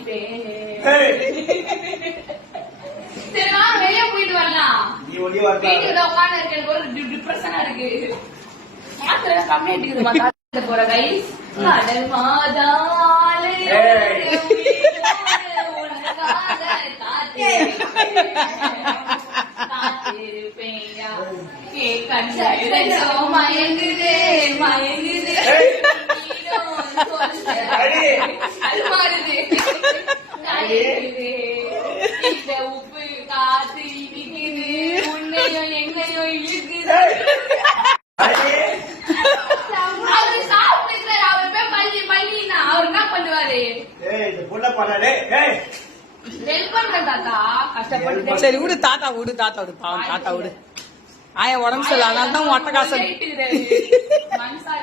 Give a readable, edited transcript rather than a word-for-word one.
அடிப்பேன். சரி நான் வெளியே போயிட்டு வரலாம். வீட்டுல உட்காந்து இருக்கு, எனக்கு ஒரு டிப்ரெஷனா இருக்கு. மாத்திரை கம்மியா இருக்குது போற கைஸ். கடல் மாதாலே காத்திருப்பேயா மயங்குதே மயங்குதே இந்த உப்பு காத்து இடிக்குது, உன்னையோ எங்கேயோ இழுக்குது. அவரு சாப்பிட்டு அவர் போய் பள்ளி பள்ளினா அவர் என்ன பண்ணுவாரு? ஹெல்ப் பண்றேன் தாத்தா, கஷ்டப்பட்டு. சரி விடு தாத்தா, விடு தாத்தா, விடு பாவம் தாத்தா, விடு. ஆயா உடம்பு சரியில்லை, அதனால தான் ஒட்ட காசு மனுஷா